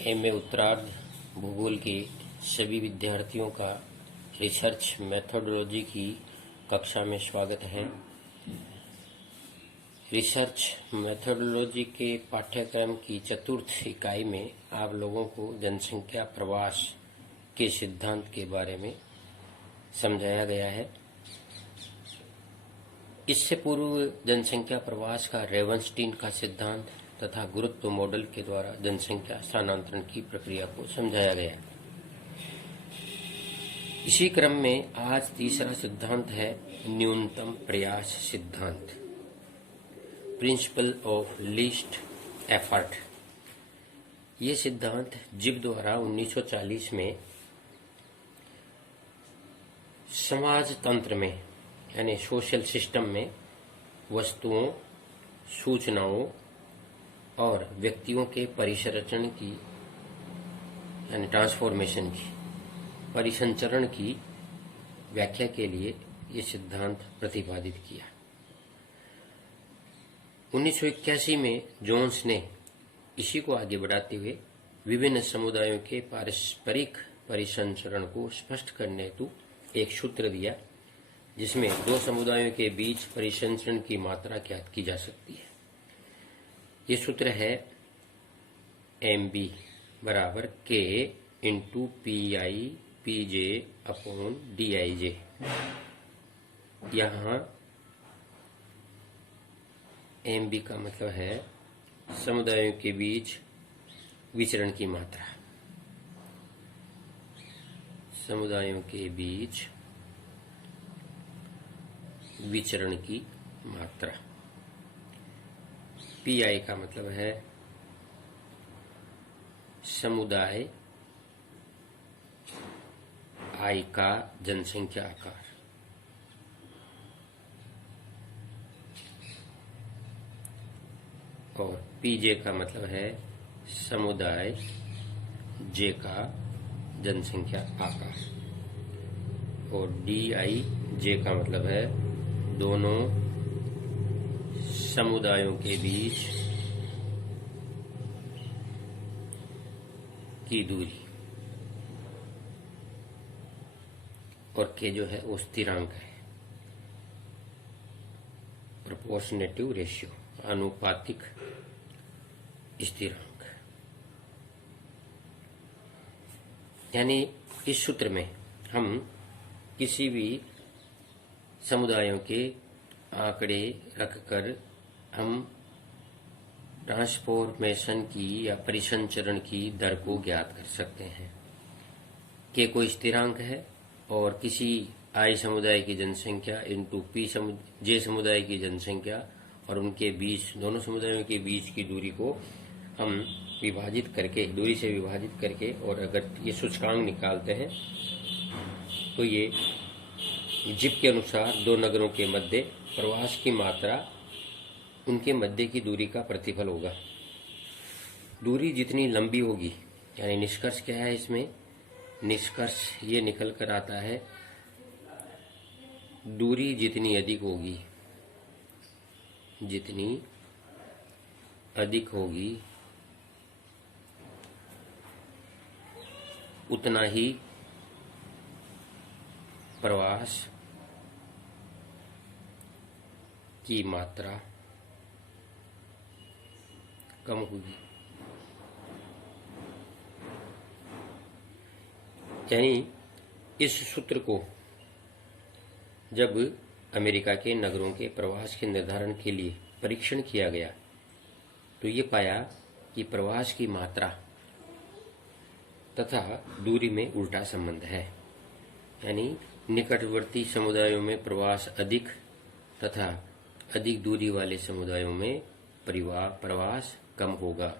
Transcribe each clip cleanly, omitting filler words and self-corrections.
MA उत्तरार्ध भूगोल के सभी विद्यार्थियों का रिसर्च मेथोडोलॉजी की कक्षा में स्वागत है। रिसर्च मेथोडोलॉजी के पाठ्यक्रम की चतुर्थ इकाई में आप लोगों को जनसंख्या प्रवास के सिद्धांत के बारे में समझाया गया है। इससे पूर्व जनसंख्या प्रवास का रेवनस्टीन का सिद्धांत तथा गुरुत्व मॉडल के द्वारा जनसंख्या स्थानांतरण की प्रक्रिया को समझाया गया। इसी क्रम में आज तीसरा सिद्धांत है न्यूनतम प्रयास सिद्धांत, प्रिंसिपल ऑफ लीस्ट एफर्ट। ये सिद्धांत जिब द्वारा 1940 में समाज तंत्र में यानी सोशल सिस्टम में वस्तुओं, सूचनाओं और व्यक्तियों के परिसंचरण की यानी ट्रांसफॉर्मेशन की परिसंचरण की व्याख्या के लिए ये सिद्धांत प्रतिपादित किया। 1981 में जोन्स ने इसी को आगे बढ़ाते हुए विभिन्न समुदायों के पारस्परिक परिसंचरण को स्पष्ट करने हेतु एक सूत्र दिया, जिसमें दो समुदायों के बीच परिसंचरण की मात्रा ज्ञात की जा सकती है। ये सूत्र है MB बराबर K into PI PJ upon DIJ। यहाँ MB का मतलब है समुदायों के बीच विचरण की मात्रा, समुदायों के बीच विचरण की मात्रा। PI का मतलब है समुदाय I का जनसंख्या आकार। और PJ का मतलब है समुदाय J का जनसंख्या आकार। और DIJ का मतलब है दोनों समुदायों के बीच की दूरी। और K जो है वो स्थिरांक है, प्रोपोर्शनेटिव रेशियो, आनुपातिक स्थिरांक। यानी इस सूत्र में हम किसी भी समुदायों के आंकड़े रखकर हम ट्रांसफॉर्मेशन की या परिसंचरण की दर को ज्ञात कर सकते हैं। के कोई स्थिरांक है और किसी I समुदाय की जनसंख्या इंटू J समुदाय की जनसंख्या और उनके बीच दोनों समुदायों के बीच की दूरी को हम विभाजित करके, दूरी से विभाजित करके, और अगर ये सूचकांक निकालते हैं तो ये जिब के अनुसार दो नगरों के मध्य प्रवास की मात्रा उनके मध्य की दूरी का प्रतिफल होगा। दूरी जितनी लंबी होगी, यानी निष्कर्ष क्या है इसमें? निष्कर्ष ये निकल कर आता है दूरी जितनी अधिक होगी, जितनी अधिक होगी उतना ही प्रवास की मात्रा कम होगी। यानी इस सूत्र को जब अमेरिका के नगरों के प्रवास के निर्धारण के लिए परीक्षण किया गया तो ये पाया कि प्रवास की मात्रा तथा दूरी में उल्टा संबंध है। यानी निकटवर्ती समुदायों में प्रवास अधिक तथा अधिक दूरी वाले समुदायों में प्रवास कम होगा।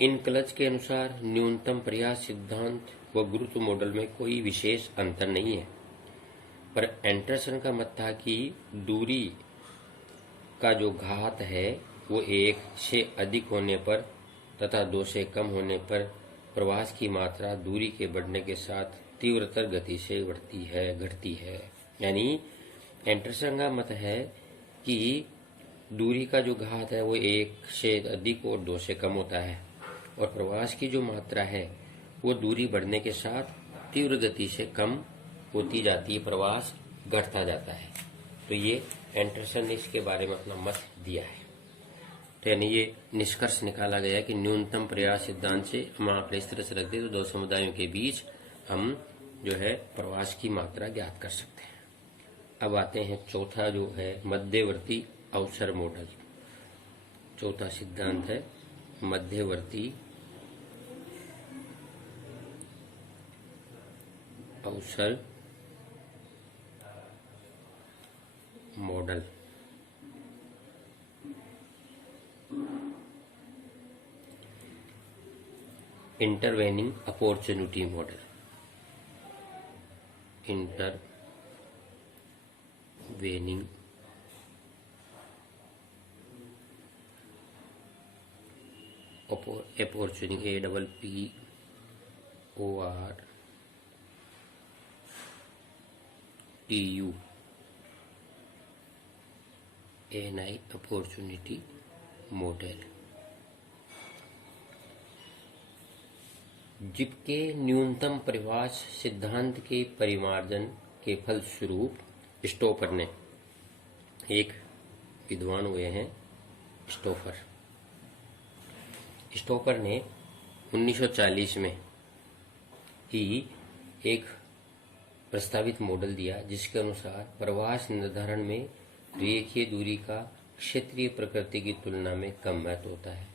इन क्लच के अनुसार न्यूनतम प्रयास सिद्धांत व गुरुत्व मॉडल में कोई विशेष अंतर नहीं है, पर एंडरसन का मत था कि दूरी का जो घात है वो 1 से अधिक होने पर तथा 2 से कम होने पर प्रवास की मात्रा दूरी के बढ़ने के साथ तीव्रतर गति से घटती है। यानी एंडरसन का मत है कि दूरी का जो घात है वो 1 से अधिक और 2 से कम होता है, और प्रवास की जो मात्रा है वो दूरी बढ़ने के साथ तीव्र गति से कम होती जाती है, प्रवास घटता जाता है। तो ये एंडरसन ने इसके बारे में अपना मत दिया है। तो यानी ये निष्कर्ष निकाला गया कि न्यूनतम प्रयास सिद्धांत से हम आंकड़े इस तरह से रख दे तो दो समुदायों के बीच हम जो है प्रवास की मात्रा ज्ञात कर सकते हैं। अब आते हैं चौथा जो है मध्यवर्ती अवसर मॉडल। चौथा सिद्धांत है मध्यवर्ती अवसर model. Intervening opportunity model. Intervening opportunity APORTUNI opportunity model. जिबके न्यूनतम प्रवास सिद्धांत के परिमार्जन के फलस्वरूप स्टोफर ने, एक विद्वान हुए हैं स्टोफर ने 1940 में ही एक प्रस्तावित मॉडल दिया जिसके अनुसार प्रवास निर्धारण में रेखीय दूरी का क्षेत्रीय प्रकृति की तुलना में कम महत्व होता है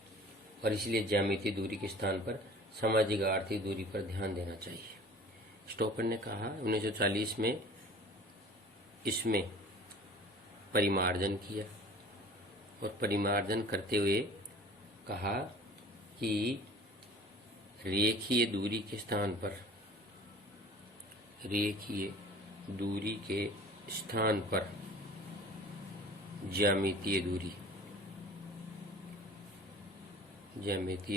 और इसलिए ज्यामितीय दूरी के स्थान पर सामाजिक आर्थिक दूरी पर ध्यान देना चाहिए। स्टोफर ने कहा 1940 में इसमें परिमार्जन किया और परिमार्जन करते हुए कहा कि रेखीय दूरी के स्थान पर ज्यामितीय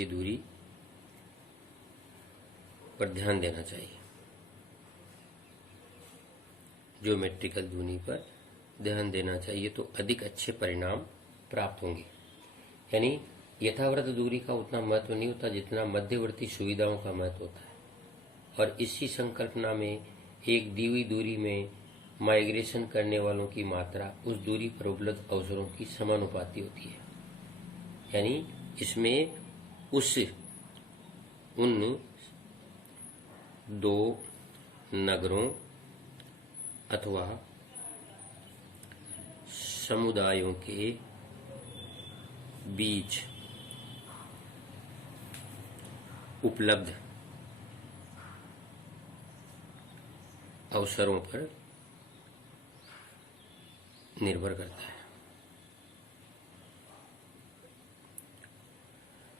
दूरी पर ध्यान देना चाहिए, ज्योमेट्रिकल दूरी पर ध्यान देना चाहिए तो अधिक अच्छे परिणाम प्राप्त होंगे। यानी यथावृत्त दूरी का उतना महत्व नहीं होता जितना मध्यवर्ती सुविधाओं का महत्व होता है, और इसी संकल्पना में एक दी हुई दूरी में माइग्रेशन करने वालों की मात्रा उस दूरी पर उपलब्ध अवसरों की समानुपाती होती है। यानी इसमें उन दो नगरों अथवा समुदायों के बीच उपलब्ध अवसरों पर निर्भर करता है।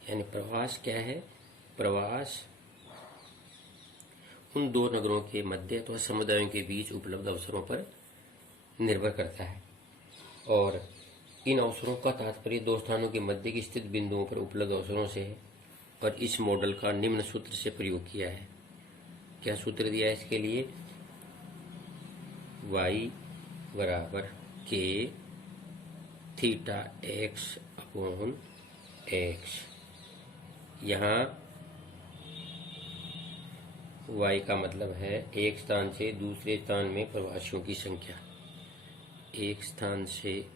यानी प्रवास क्या है? प्रवास उन दो नगरों के मध्य अथवा समुदायों के बीच उपलब्ध अवसरों पर निर्भर करता है, और इन अवसरों का तात्पर्य दो स्थानों के मध्य की स्थित बिंदुओं पर उपलब्ध अवसरों से है। और इस मॉडल का निम्न सूत्र से प्रयोग किया है। क्या सूत्र दिया है इसके लिए? y बराबर k theta x upon x। यहाँ y का मतलब है एक स्थान से दूसरे स्थान में प्रवासियों की संख्या। एक स्थान से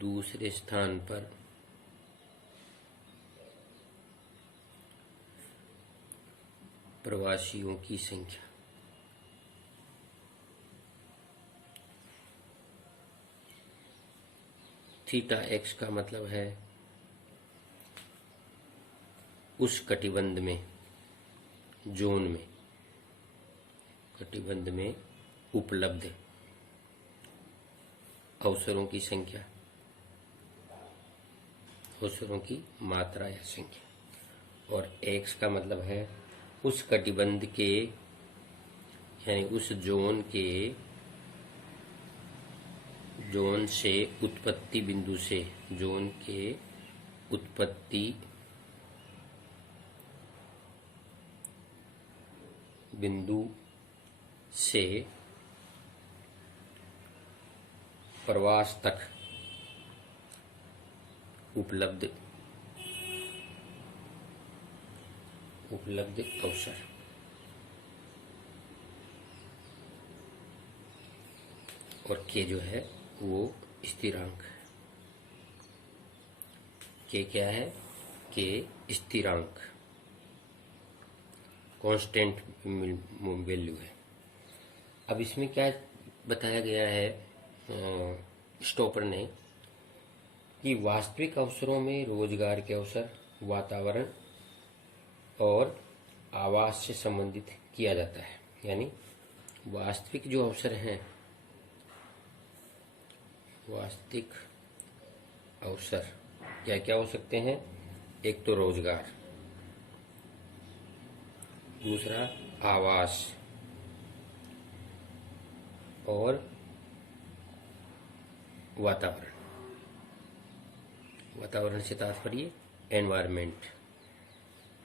दूसरे स्थान पर प्रवासियों की संख्या। थीटा x का मतलब है उस कटिबंध में, जोन में, कटिबंध में उपलब्ध अवसरों की संख्या, अवसरों की मात्रा या संख्या। और x का मतलब है उस कटिबंध के, यानी उस जोन के, जोन से उत्पत्ति बिंदु से, जोन के उत्पत्ति बिंदु से प्रवास तक उपलब्ध अवसर। और के जो है वो स्थिरांक है। के क्या है? के स्थिरांक, कांस्टेंट वैल्यू है। अब इसमें क्या बताया गया है स्टोपर ने कि वास्तविक अवसरों में रोजगार के अवसर, वातावरण और आवास से संबंधित किया जाता है। यानी वास्तविक जो अवसर हैं, वास्तविक अवसर क्या क्या हो सकते हैं? एक तो रोजगार, दूसरा आवास और वातावरण। वातावरण से तात्पर्य एनवायरमेंट,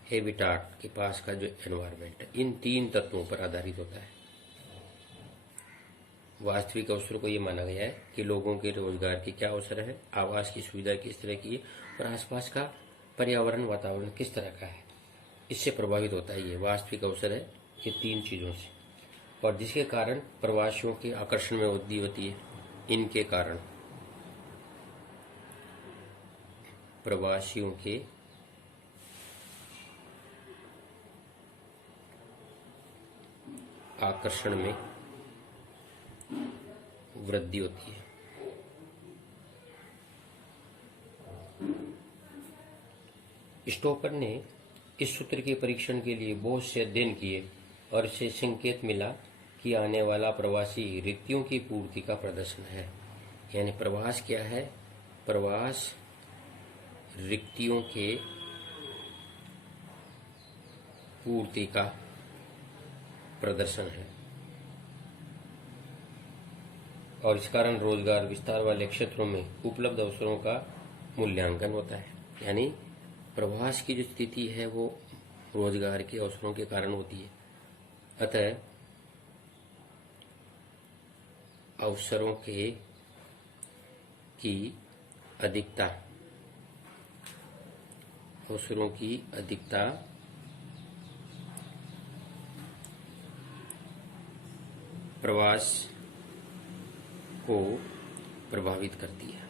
हैबिटाट के पास का जो एनवायरमेंट है, इन तीन तत्वों पर आधारित होता है। वास्तविक अवसर को ये माना गया है कि लोगों के रोजगार के क्या अवसर है, आवास की सुविधा किस तरह की है और आसपास का पर्यावरण, वातावरण किस तरह का है, इससे प्रभावित होता है। ये वास्तविक अवसर है ये तीन चीजों से, और जिसके कारण प्रवासियों के आकर्षण में वृद्धि होती है। इनके कारण प्रवासियों के आकर्षण में वृद्धि होती है। स्टोपर ने इस सूत्र के परीक्षण के लिए बहुत से अध्ययन किए और इससे संकेत मिला कि आने वाला प्रवासी रिक्तियों की पूर्ति का प्रदर्शन है। यानी प्रवास क्या है? प्रवास रिक्तियों के पूर्ति का प्रदर्शन है, और इस कारण रोजगार विस्तार वाले क्षेत्रों में उपलब्ध अवसरों का मूल्यांकन होता है। यानी प्रवास की जो स्थिति है वो रोजगार के अवसरों के कारण होती है। अतः अवसरों की अधिकता प्रवास को प्रभावित करती है।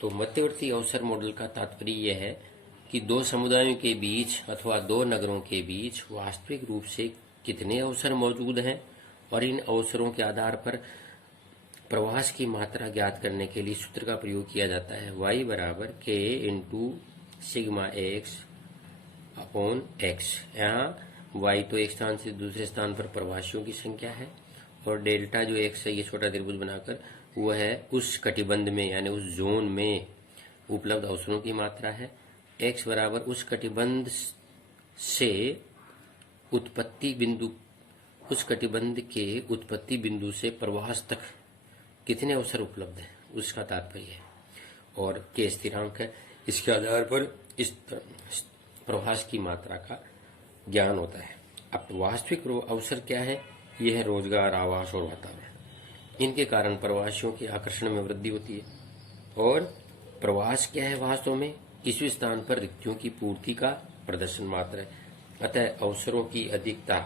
तो मध्यवर्ती अवसर मॉडल का तात्पर्य यह है कि दो समुदायों के बीच अथवा दो नगरों के बीच वास्तविक रूप से कितने अवसर मौजूद हैं और इन अवसरों के आधार पर प्रवास की मात्रा ज्ञात करने के लिए सूत्र का प्रयोग किया जाता है। y बराबर k into sigma x upon x. यहाँ y तो एक स्थान से दूसरे स्थान पर प्रवासियों की संख्या है, और डेल्टा जो x है ये छोटा त्रिभुज बनाकर वो है उस कटिबंध में यानी उस जोन में उपलब्ध अवसरों की मात्रा है। x बराबर उस कटिबंध से उत्पत्ति बिंदु, उस कटिबंध के उत्पत्ति बिंदु से प्रवास तक कितने अवसर उपलब्ध हैं उसका तात्पर्य है, और के स्थिरांक है। इसके आधार पर इस प्रवास की मात्रा का ज्ञान होता है। अब वास्तविक अवसर क्या है? यह है रोजगार, आवास और वातावरण। इनके कारण प्रवासियों के आकर्षण में वृद्धि होती है। और प्रवास क्या है? वास्तव में किसी स्थान पर रिक्तियों की पूर्ति का प्रदर्शन मात्र है। अतः अवसरों की अधिकता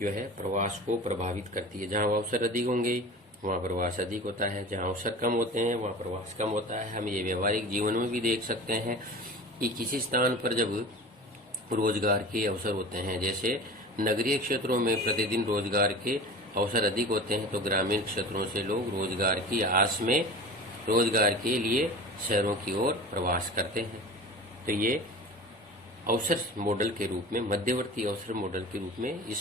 जो है प्रवास को प्रभावित करती है। जहां अवसर अधिक होंगे वहां प्रवास अधिक होता है, जहां अवसर कम होते हैं वहां प्रवास कम होता है। हम ये व्यवहारिक जीवन में भी देख सकते हैं कि किसी स्थान पर जब रोजगार के अवसर होते हैं, जैसे नगरीय क्षेत्रों में प्रतिदिन रोजगार के अवसर अधिक होते हैं, तो ग्रामीण क्षेत्रों से लोग रोजगार की आस में रोजगार के लिए शहरों की ओर प्रवास करते हैं। तो ये अवसर मॉडल के रूप में, मध्यवर्ती अवसर मॉडल के रूप में इस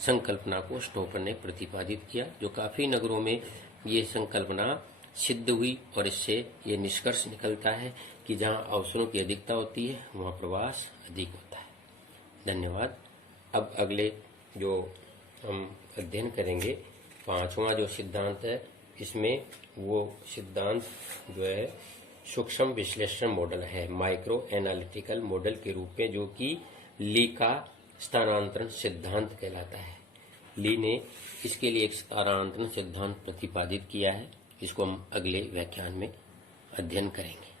संकल्पना को स्टोपर ने प्रतिपादित किया, जो काफी नगरों में ये संकल्पना सिद्ध हुई, और इससे ये निष्कर्ष निकलता है कि जहां अवसरों की अधिकता होती है वहां प्रवास अधिक होता है। धन्यवाद। अब अगले जो हम अध्ययन करेंगे, पांचवा जो सिद्धांत है, इसमें वो सिद्धांत जो है सूक्ष्म विश्लेषण मॉडल है, माइक्रो एनालिटिकल मॉडल के रूप में, जो कि ली का स्थानांतरण सिद्धांत कहलाता है। ली ने इसके लिए एक स्थानांतरण सिद्धांत प्रतिपादित किया है। इसको हम अगले व्याख्यान में अध्ययन करेंगे।